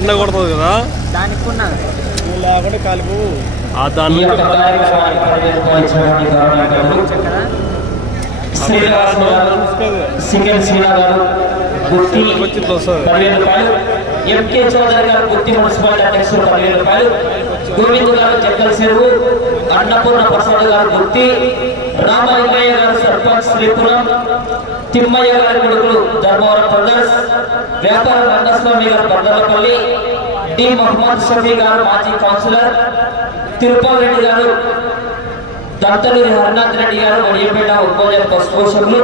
ఎండ కొడుతుంది కదా? దానికి లేకుంటే కలుపు ఆ దాని ఈ నుంచి యొక్క కార్యక్రమానికి పరిగెత్తుకోవాల్సినటువంటి గౌరవనీయులు కదా. శ్రీనివాస్ గారు సింగల్ శ్రీనా గారు గుత్తి వచ్చింది వస్తుంది పదివేల రూపాయలు. ఎంకే చౌదరి గారు గుత్తి మున్సిపాలిటీ అధ్యక్షులు పదివేల రూపాయలు. గోవింద్ గారు జగ్గల చెరువు. అన్నపూర్ణ ప్రసాద్ గారు గుత్తి. రామలింగయ్య గారు సర్పంచ్ శ్రీపురం తిమ్మయ్య గారి కొడుకులు ధర్మవరం బ్రదర్స్ వ్యాపార రంగస్వామి గారు బందరపల్లి డి. మహమ్మద్ షఫీ గారు మాజీ కౌన్సిలర్ తిరుపతి రెడ్డి గారు దత్తలూరి హరినాథ్ రెడ్డి గారు వడియపేట ఒక్కోజన పశుపోషకులు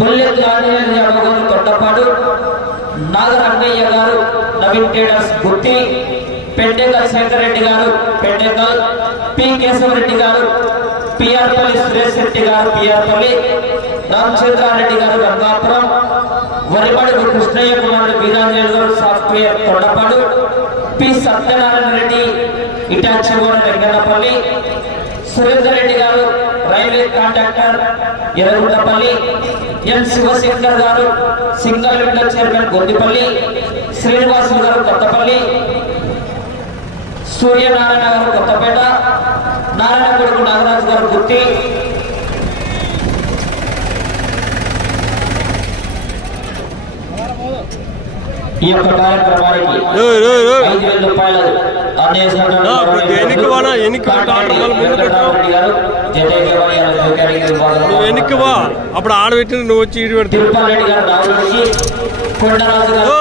బుల్లెత్ ఆంజనేయులు యాదవ్ గారు తొట్టపాడు నాగరంగయ్య గారు నవీన్ ట్రేడర్స్ గుత్తి పెండేకల్ శంకర్ రెడ్డి గారు పెండేకల్ పి. కేశవరెడ్డి గారు పిఆర్పల్లి సురేష్ రెడ్డి గారు పిఆర్పల్లి రామచంద్రారెడ్డి గారు గంగాపురం వరిమడి కృష్ణయ్య కుమారుడు వీరాంజనేయుడు గారు సాఫ్ట్వేర్ తొడపాడు. పి. సత్యనారాయణ రెడ్డి ఇటాచిగూడ వెంకటపల్లి సురేందర్ రెడ్డి గారు railway contractor Erragundapalli. N. Sivasankar గారు single window chairman Goddipalli. Srinivasulu గారు కొత్తపల్లి. సూర్యనారాయణ గారు కొత్తపేట. నారాయణ కొడుకు నాగరాజు గారు గుర్తి ఈ యొక్క కార్యక్రమానికి ఏయ్, ఏయ్, ఏయ్. ఐదు వేల రూపాయలు అందేసినటువంటి నా, ఇప్పుడు ఎనికి వానా? ఎనికి కాంటి ఆటలు ముందు పెట్టు. వెంకటరామరెడ్డి గారు, జటేజవాణి గారు, జోకారి గారు విభాగంలో నువ్వు వెనక్కి వా అప్పుడు ఆడబెట్టి నువ్వు వచ్చి ఈడు పెడతావు తిరుపతి రెడ్డి గారు రావులకి కొండరాజు గారు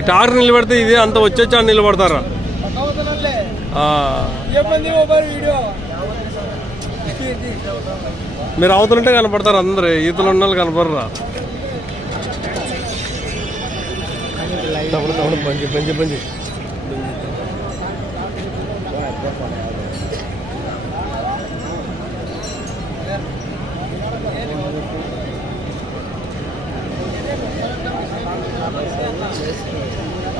ఈ టార్ నిలబడితే ఇదే అంత వచ్చొచ్చి అని నిలబడతారా? ఆ, వీడియో. మీరు అవతలుంటే కనపడతారు అందరు ఈతలు ఉన్న వాళ్ళు కనపడరా? తప్పుడు తప్పుడు పంచి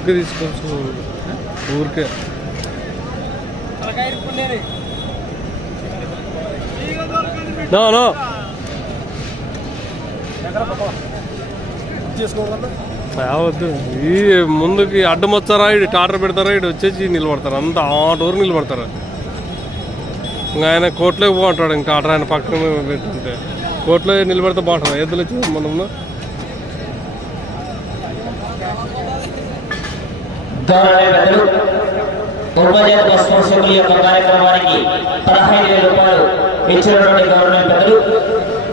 ఊరికే తీసుకోవచ్చు ఊరికే. No no. వద్దు ఈ ముందుకి అడ్డం వచ్చారా ఇటు టాటర్ పెడతారా ఇటు వచ్చేసి నిలబడతారు. అంతా ఆ డోర్ నిలబడతారు. ఇంకా ఆయన కోర్టులోకి బాగుంటాడు ఇంకా టాటర్ ఆయన పక్కన పెట్టుంటే. కోర్టులో నిలబడితే బాగుంటుంది. ఎద్దులు వచ్చి మనం గౌరవ పెద్దలు ఉపాధ్యాయ బస్పోషకుల యొక్క కార్యక్రమానికి పదహైదు వేల రూపాయలు ఇచ్చినటువంటి గవర్నమెంట్ పెద్దలు.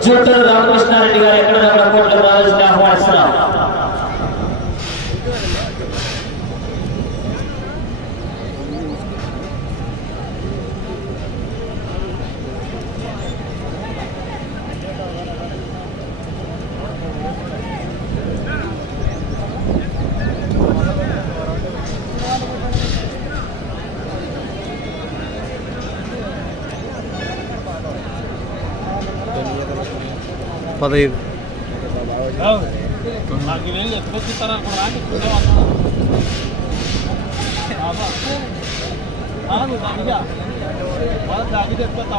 జూటూరు రామకృష్ణారెడ్డి గారు ఎక్కడ కూడా కోట్లు రావాల్సిన ఆహ్వానిస్తున్నాం. పదహైదు పోతా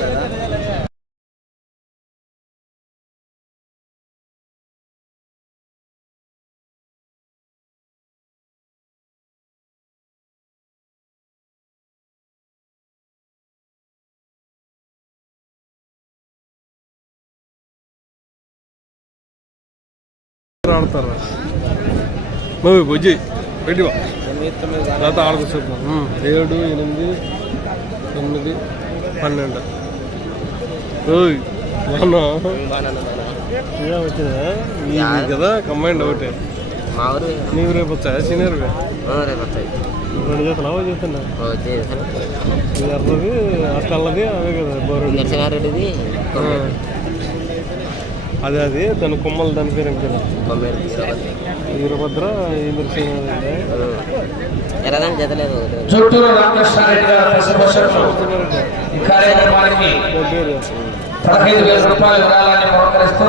రాలేదా ఆడతారు. నువ్వు బుజ్జి రెడీ వా. తొమ్మిది తొమ్మిది తర్వాత ఆడకు చూద్దాం. ఏడు ఎనిమిది తొమ్మిది పన్నెండు. వచ్చిందా? కదా కంబైండ్ ఒకటి. నీవు రేపు వచ్చా? సీనియర్ రేపు వస్తాయి. రెండు చేతులు అవే చేస్తున్నా. ఎర్రది కళ్ళది అవే కదా బోరు నరసింహారెడ్డిది అదే అది దాని కొమ్మలు దాని పేరు ఏం వీరభద్ర. జతలేదు. రామకృష్ణారెడ్డి గారు ఈ కార్యక్రమానికి పదహైదు వేల రూపాయలు విరాళాన్ని మోకరిస్తూ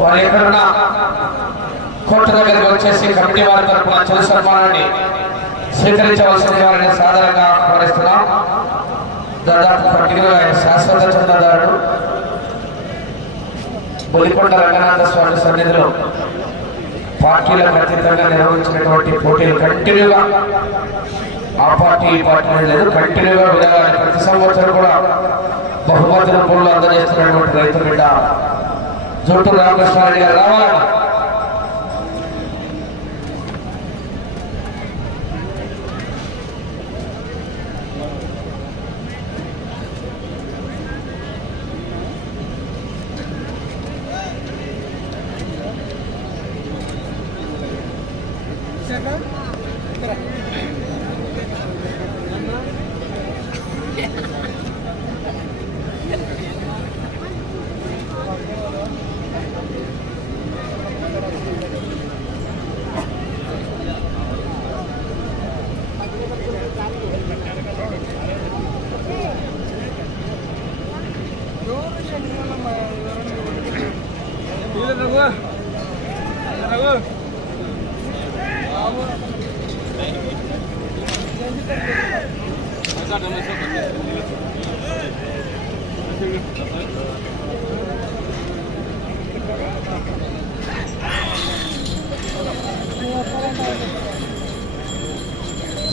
వారు ఎక్కడున్నా కోర్టు దగ్గరికి వచ్చేసి కమిటీ వారి తరఫున చిరు సన్మానాన్ని స్వీకరించవలసిన వారిని సాధారణంగా ఆహ్వానిస్తున్నాం దాదాపు పర్టికులర్ శాశ్వత చందాదారుడు బొలికొండ రంగనాథ స్వామి సన్నిధిలో పార్టీలకు అతీతంగా నిర్వహించినటువంటి పోటీలు కంటిన్యూగా ఆ పార్టీ ఈ పార్టీ లేదు కంటిన్యూగా విధాలు ప్రతి సంవత్సరం కూడా బహుమతి రూపంలో అందజేస్తున్నటువంటి రైతు బిడ్డ జుట్టు రామకృష్ణారెడ్డి గారు రావాలన్నా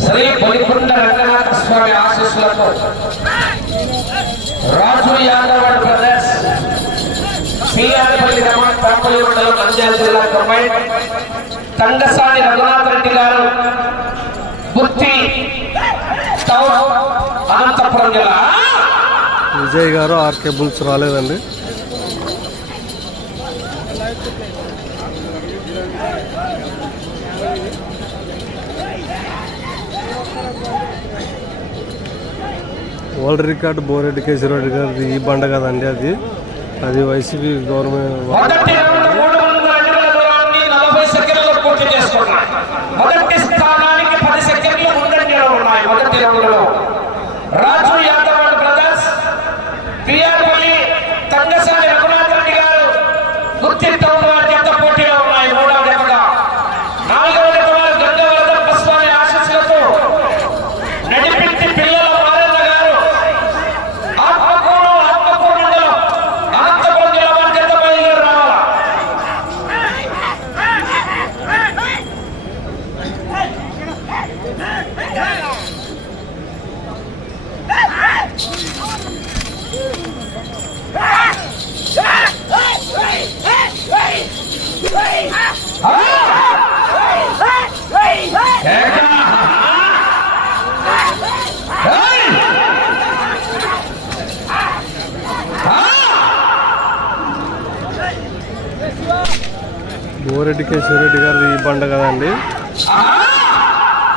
శ్రీ బొలికొండ రంగనాథ స్వామి ఆశీస్సులతో రాజు యాదవ్ అండ్ బ్రదర్స్ పిఆర్పల్లి రమణ పాపల్లి మండలం కంబైన్ తంగసాని రఘునాథ్ రెడ్డి గారు టౌన్ అనంతపురం జిల్లా. విజయ్ గారు ఆర్కే బుల్స్ రాలేదండి. వరల్డ్ రికార్డు బోరెడ్డి కేశవరెడ్డి గారిది ఈ బండ కదండి అది. అది వైసీపీ గవర్నమెంట్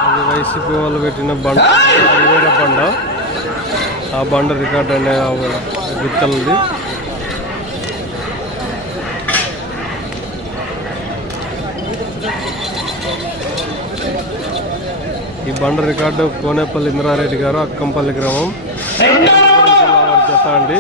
అది వైసీపీ వాళ్ళు పెట్టిన బండ. వేరే బండ. ఆ బండ రికార్డ్ అనే గుత్తలది. ఈ బండ రికార్డు కోనేపల్లి ఇంద్రారెడ్డి గారు అక్కంపల్లి గ్రామం. జత అండి.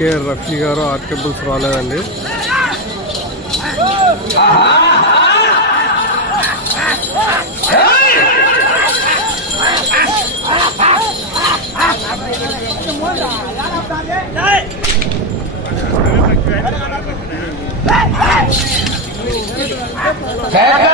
కేఆర్ రఫీ గారు ఆర్ట్ టెంపుల్స్ రాలేదండి Hey!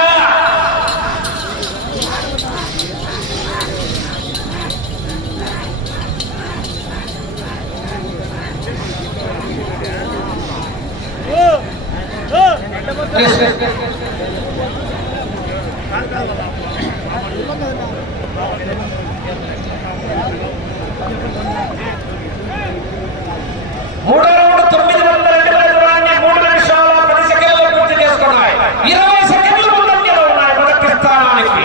మూడో రౌండ్ తొమ్మిది వందల అడుగుల దూరాన్ని మూడు నిమిషాల పది సెకండ్లు పూర్తి చేసుకున్నాయి. ఇరవై సెకండ్లు ముందంజలో ఉన్నాయి మొదటి స్థానానికి.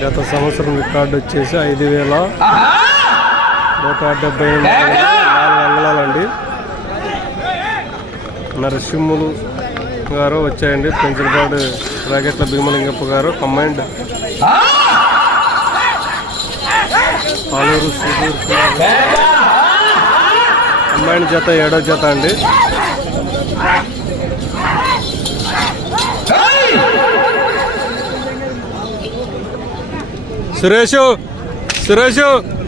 గత సంవత్సరం రికార్డు వచ్చేసి ఐదు వేల నూట డెబ్బై నాలుగు నరసింహులు గారు వచ్చాయండి. పెంచలపాడు రాకెట్ల భీమలింగప్ప గారు కమాండ్ పాలూరు సుధీర్ కమాండ్ జత ఏడో జత అండి. सुरेशो सुरेशो.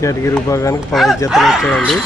కేటగిరీ విభాగానికి పదవి జతలు వచ్చాయండి.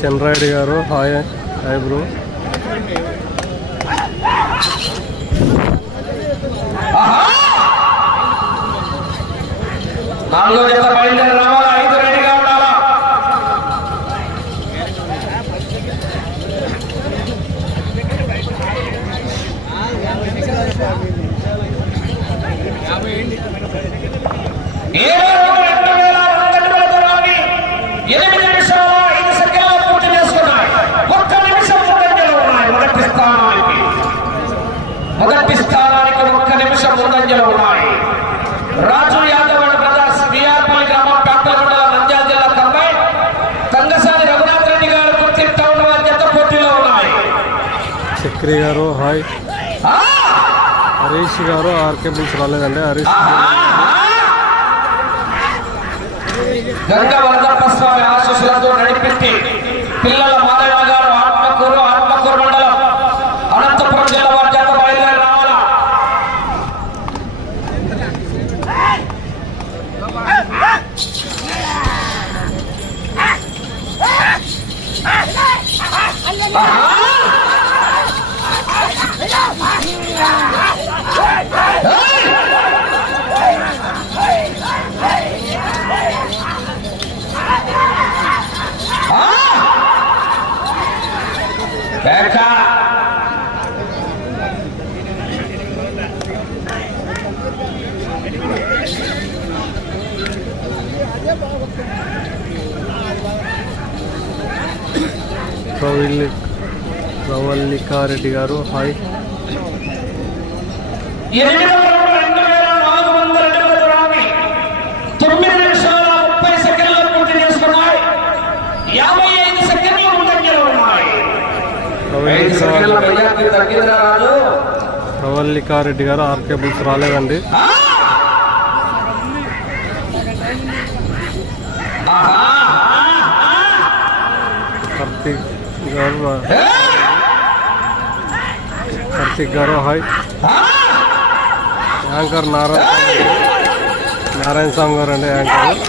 చంద్రాయుడు గారు. Hi hi bro. నాలుగో జత బయలుదేరి రావాలా ఐదు రెడీగా ఉండాలా ఏడు రెండు వేల రెండు వేల దూరాన్ని ఎనిమిది నిమిషాల ఐదు సెకండ్లు పూర్తి చేసుకున్నాయి ఒక్క నిమిషం ముందంజలో ఉన్నాయి మొదటి స్థానానికి మొదటి స్థానానికి ఒక్క నిమిషం ముందంజలో ఉన్నాయి రాజు యాదవ్ అండ్ బ్రదర్స్ బిఆర్పల్లి గ్రామం పేపల మండలం నంద్యాల జిల్లా కంబైన్ కంగసాని రఘునాథ్ రెడ్డి గారు గుర్తి టౌన్ వారి జత పోటీలో ఉన్నాయి చక్రి గారు హాయ్. హరీష్ గారు ఆర్కే బిల్స్ రాలేదండి హరీష్ గంగ వరదప్ప స్వామి ఆశీస్సులతో పిల్లల మెజార్టీ తగ్గిందిరా రాజు? ప్రవల్లికారెడ్డి గారు ఆర్కే బిల్స్ రాలేదండి! కార్తీక్ గారు ఏ! కార్తీక్ గారు హాయ్ యాంకర్ నారాయణ నారాయణ స్వామి గారు అండి యాంకర్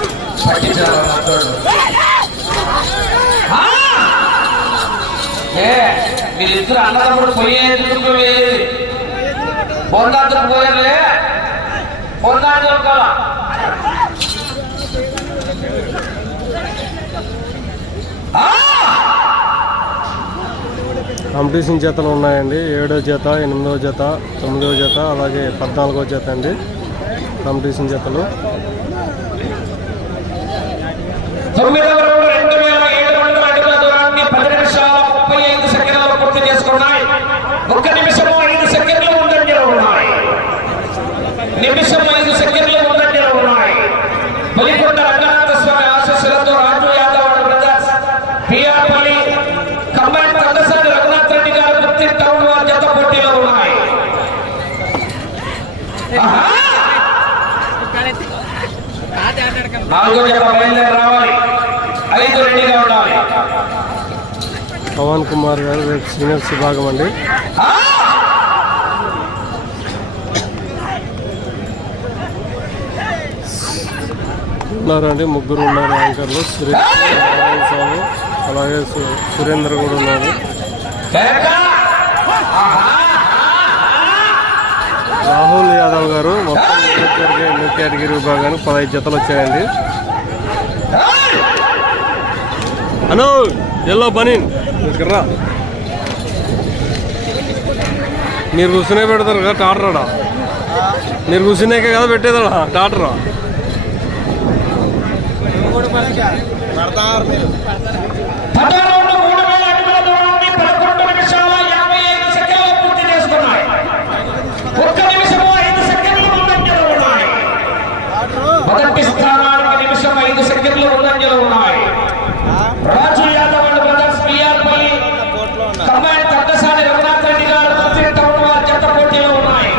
ఏ మీరిద్దరు అన్నదమ్ముడు కాంపిటీషన్ జతలు ఉన్నాయండి. ఏడో జత ఎనిమిదో జత తొమ్మిదో జత అలాగే పద్నాలుగో జత అండి కాంపిటీషన్ జతలు. తొమ్మిదవ రౌండ్ రెండు వేల ఏడు వందల అడుగుల దూరాన్ని పది నిమిషాల ముప్పై ఐదు సెకండ్లలో పూర్తి చేసుకున్నాయి ఒక్క నిమిషము ఐదు సెకండ్లు ముందంజలో ఉన్నాయి నిమిషం ఐదు సెకండ్లు ముందంజలో ఉన్నాయి బలికొండ రంగనాథ స్వామి ఆశీస్సులతో Raju Yadav and brothers PRPalli combine Kandasani Raghunath Reddy గారు గుర్తి టౌన్ వారి జత పోటీలో ఉన్నాయి ఆహా! నాలుగో జత బయలుదేరి రావాలి. ఐదు రెడీగా ఉండాలి. పవన్ కుమార్ గారు రేపు సీనియర్స్ విభాగం అండి! ఉన్నారండి ముగ్గురు ఉన్నారు యాంకర్లు. స్వామి అలాగే సురేందర్ కూడా ఉన్నారు! రాహుల్ యాదవ్ గారు మొత్తం న్యూ కేటగిరీ కేటగిరీ విభాగానికి పదహైదు జతలు వచ్చాయండి. హలో ఎల్లో బనీన్. ఇక్కడ్రా మీరు కూర్చునే పెడతారు కదా టాటరాడా? మీరు కూర్చునేకే కదా పెట్టేదా టాటరా? పడతారు మీరు పదకొండు మూడు వేల అడుగుల దూరాన్ని పదకొండు నిమిషాల యాభై ఐదు సెకండ్లు పూర్తి చేసుకున్నాయి ఒక్క నిమిషము ఐదు సెకండ్లు ముందంజలో ఉన్నాయి మొదటి స్థానానికి నిమిషం ఐదు సెకండ్లు ముందంజలో ఉన్నాయి. రాజు యాదవ్ అండ్ బ్రదర్స్ బిఆర్పల్లి కమ్మాయి తగ్గసాని రఘునాథ్ రెడ్డి గారు గుర్తి టౌన్ వారి జత పోటీలో ఉన్నాయి.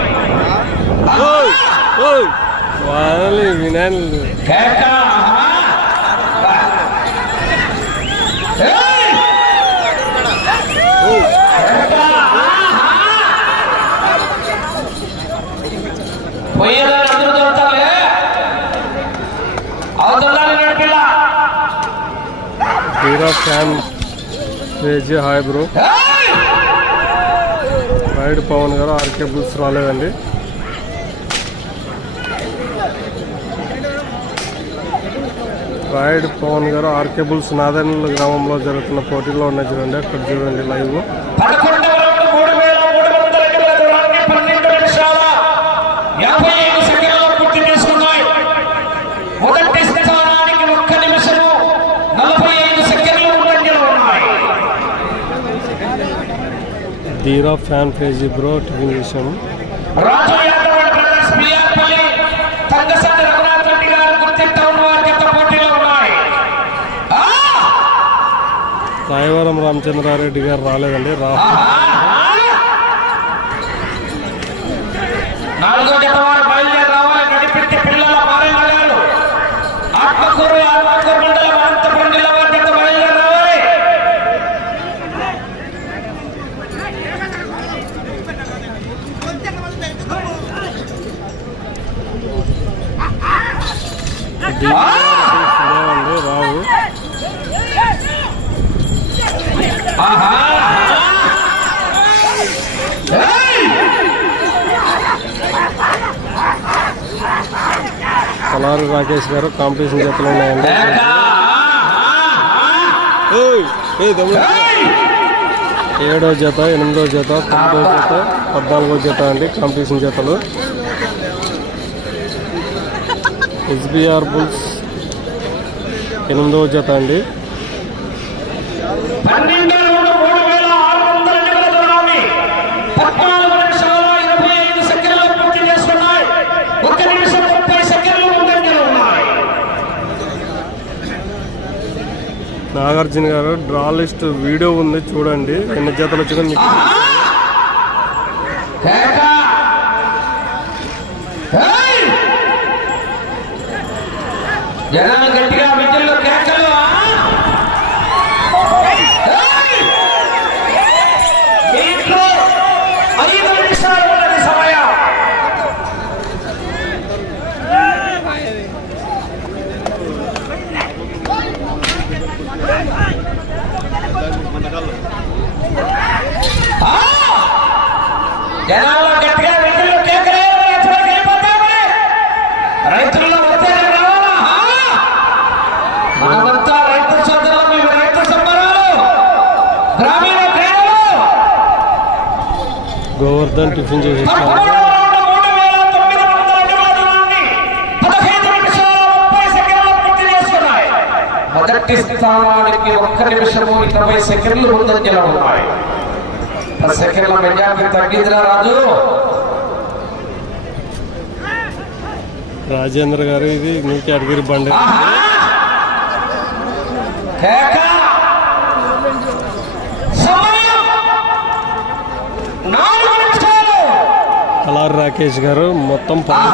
కేక! అవతల నడిపిల్ల హీరో ఫ్యాన్ రేజీ హాయ్ బ్రో రైడ్ పవన్ గారు ఆర్కే బుల్స్ రాలేదండి. రైడ్ పవన్ గారు ఆర్కే బుల్స్ నాదనల గ్రామంలో జరుగుతున్న పోటీలో ఉన్నాయి చూడండి అక్కడ చూడండి లైవ్ పదకొండవ రౌండ్ మూడు వేల మూడు వందల అడుగుల దూరాన్ని పన్నెండు నిమిషాల యాభై ఐదు సెకండ్లలో పూర్తి చేసుకున్నాయి మొదటి స్థానానికి ఒక్క నిమిషము నలభై ఐదు సెకండ్లు ముందంజలో ఉన్నాయి ధీరా ఫ్యాన్ పేజీ బ్రో టిఫిన్ చేశాము! రాయవరం రామచంద్రారెడ్డి గారు రాలేదండి రా. కలారు రాకేష్ గారు కాంపిటీషన్ జతలు ఉన్నాయండి! ఏడో జత ఎనిమిదో జత తొమ్మిదో జత పద్నాలుగో జత అండి కాంపిటీషన్ జతలు ఎస్బీఆర్ బుల్స్ ఎనిమిదవ జత అండి. పన్నెండు మూడు మూడు వేల ఆరు వందల అడుగుల దూరాన్ని పద్నాలుగు నిమిషాల ఇరవై ఐదు సెకండ్లు పూర్తి చేసుకున్నాయి ఒక నిమిషం ముప్పై సెకండ్లు ముందంజలో ఉన్నాయి నాగార్జున గారు డ్రా లిస్ట్ వీడియో ఉంది చూడండి. ఎన్ని జతలు వచ్చిందో మీకు గట్టిగా విద్యుల్లో కేకలు ఆ? ఏయ్! దీంట్లో ఐదు నిమిషాలు ఉన్నది సమయం ఆ! జనాలు గట్టిగా విద్యుల్లో కేకలు ఎప్పుడు వెళ్ళిపోతాము రైతుల్లో ఒత్తిడి రావాలా ఆ! మనమంతా రైతు సోదరులు మేము రైతు సంబరాలు గ్రామీణ క్రీడలు గోవర్ధన్ టిఫిన్ చేసేస్తాను పదకొండవ రౌండ్ మూడు వేల తొమ్మిది వందల అడుగుల దూరాన్ని పదహైదు నిమిషాల ముప్పై సెకండ్లు పూర్తి చేసుకున్నాయి మొదటి స్థానానికి ఒక్క ఇరవై సెకండ్లు ముందంజలో ఉన్నాయి. పది సెకండ్ల మెజార్టీ తగ్గిందిరా రాజు. రాజేంద్ర గారు ఇది న్యూ కేటగిరీ బండి. కలారు రాకేష్ గారు మొత్తం పది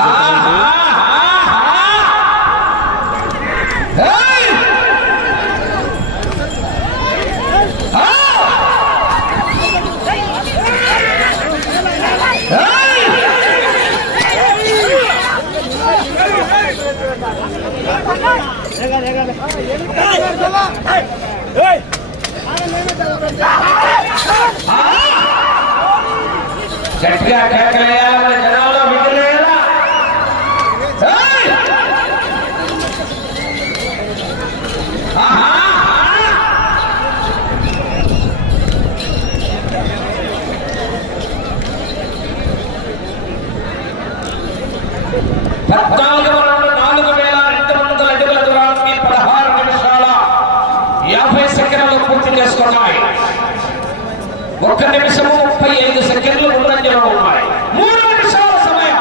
గట్టిగా కేకలేయాలి జనాలు విడుదలేయాలా ఏయ్! ఆహా! పద్నాలుగు వందల నాలుగు వేల రెండు వందల అడుగుల దూరాన్ని పదహారు నిమిషాల యాభై సెకండ్లు పూర్తి చేసుకున్నాయి. ఒక్క నిమిషము ముప్పై ఐదు సెకండ్లు ముందంజలో ఉన్నాయి. మూడు నిమిషాల సమయం.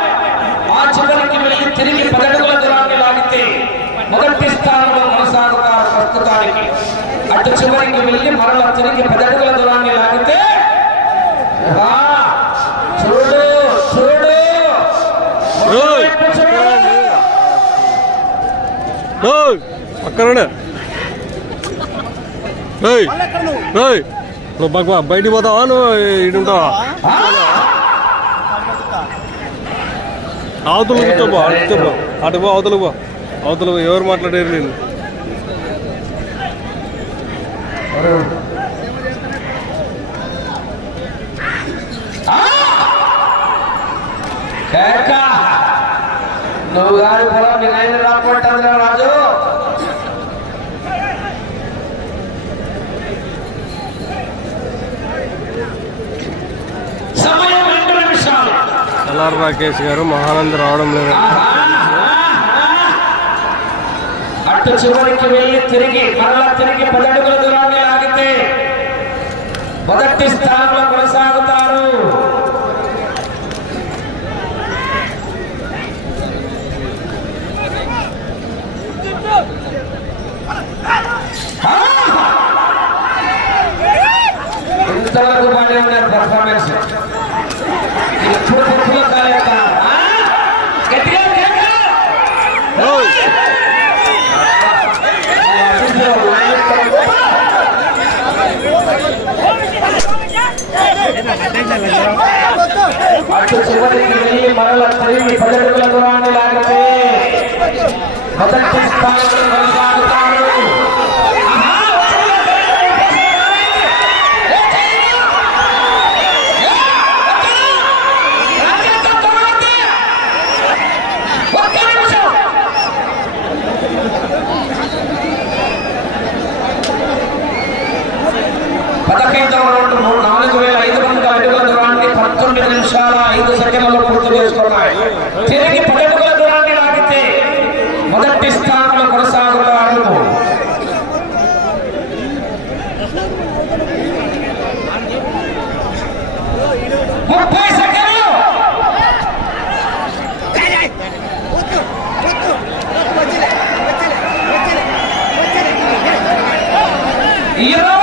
ఆ చివరికి వెళ్ళి తిరిగి పదడుగుల దూరాన్ని లాగితే మొదటి స్థానంలో కొనసాగుతారు ప్రస్తుతానికి. అటు చివరికి వెళ్ళి మరల తిరిగి పదడుగుల దూరాన్ని లాగితే చూడు చూడు! చూడు. ఏయ్! బయటికి పోతావా నువ్వు ఇటుంటావా అవతల కూర్చోబో అడుగుతాబో అటు పో అవతల పో అవతల ఎవరు మాట్లాడారు నేను నువ్వు కానీ పొలం మీ నాయన రాకుంటుంది మల్లార్ రాకేష్ గారు మహానంద రావడం లేదు. అటు చివరికి వెళ్ళి తిరిగి మరలా తిరిగి పదడుగుల దూరాన్ని లాగితే మొదటి స్థానంలో కొనసాగుతారు. ఇంతవరకు బాగానే ఉన్నారు అటు చివరికి వెళ్ళి మరల తిరిగి పది అడుగుల దూరాన్ని లాగితే మొదటి స్థానంలో కొనసాగుతారు ഇയറോ